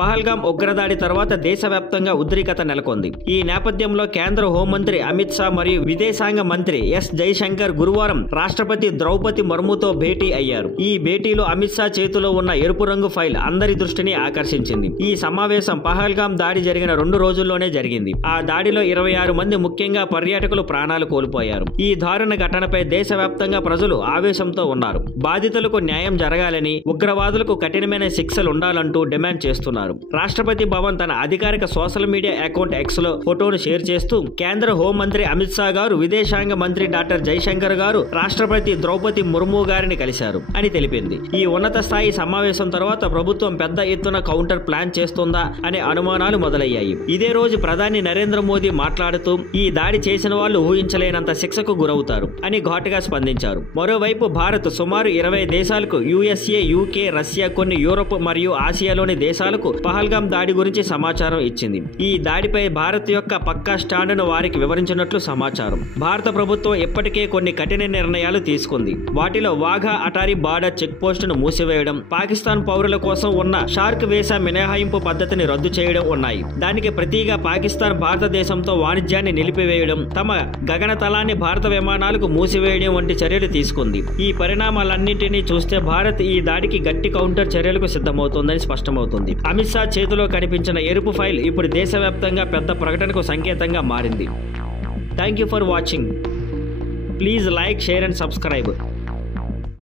పహల్గాం ఉగ్రదాడి తర్వాత దేశవ్యాప్తంగా ఉద్రిక్తత నెలకొంది. ఈ నేపథ్యంలో కేంద్ర హోంమంత్రి అమిత్ షా మరియు విదేశాంగ మంత్రి ఎస్ జైశంకర్ గురువారం రాష్ట్రపతి ద్రౌపది ముర్ముతో భేటీ అయ్యారు. ఈ భేటీలో అమిత్ షా చేతిలో ఉన్న ఎరుపు రంగు ఫైల్ అందరి దృష్టిని ఆకర్షించింది. ఈ సమావేశం పహల్గాం దాడి జరిగిన 2 రోజుల్లోనే జరిగింది. ఆ దాడిలో 26 మంది ముఖ్యంగా పర్యాటకులు ప్రాణాలు కోల్పోయారు. ఈ దారుణ ఘటనపై దేశవ్యాప్తంగా ప్రజలు ఆవేశంతో ఉన్నారు. బాధితులకు న్యాయం జరగాలని, ఉగ్రవాదులకు కఠినమైన శిక్షలు ఉండాలంటూ డిమాండ్ చేస్తున్నారు. రాష్ట్రపతి భవన్ తన అధికారిక సోషల్ మీడియా అకౌంట్ ఎక్స్ లో ఫోటోను షేర్ చేస్తూ కేంద్ర హోంమంత్రి అమిత్ షా గారు విదేశాంగ మంత్రి డాక్టర్ జైశంకర్ గారు రాష్ట్రపతి ద్రౌపది ముర్ము గారిని కలిశారు అని తెలిపింది. ఈ ఉన్నత స్థాయి సమావేశం తర్వాత ప్రభుత్వం పెద్ద ఎత్తున కౌంటర్ ప్లాన్ చేస్తుందా అనే అనుమానాలు మొదలయ్యాయి. ఇదే రోజు ప్రధాని నరేంద్ర మోదీ మాట్లాడుతూ ఈ దాడి చేసిన వాళ్ళు ఊహించలేనంత శిక్షకు గురవుతారు అని ఘాటుగా స్పందించారు. మరోవైపు భారత్ సుమారు 20 దేశాలకు, యుఎస్ఏ, యూకే, రష్యా, కొన్ని యూరోప్ మరియు ఆసియాలోని దేశాలకు పహల్గాం దాడి గురించి సమాచారం ఇచ్చింది. ఈ దాడిపై భారత్ యొక్క పక్కా స్టాండ్ను వారికి వివరించినట్లు సమాచారం. భారత ప్రభుత్వం ఇప్పటికే కొన్ని కఠిన నిర్ణయాలు తీసుకుంది. వాటిలో వాఘా అటారీ బార్డర్ చెక్ పోస్టును మూసివేయడం, పాకిస్తాన్ పౌరుల కోసం ఉన్న షార్క్ వీసా మినహాయింపు పద్ధతిని రద్దు చేయడం ఉన్నాయి. దానికి ప్రతిగా పాకిస్తాన్ భారతదేశంతో వాణిజ్యాన్ని నిలిపివేయడం, తమ గగనతలాన్ని భారత విమానాలకు మూసివేయడం వంటి చర్యలు తీసుకుంది. ఈ పరిణామాలన్నింటినీ చూస్తే భారత్ ఈ దాడికి గట్టి కౌంటర్ చర్యలకు సిద్ధమవుతోందని స్పష్టమవుతుంది. అమిత్ షా చేతిలో కనిపించిన ఎరుపు ఫైల్ ఇప్పుడు దేశవ్యాప్తంగా పెద్ద ప్రకటనకు సంకేతంగా మారింది. Thank you for watching. Please like, share and subscribe.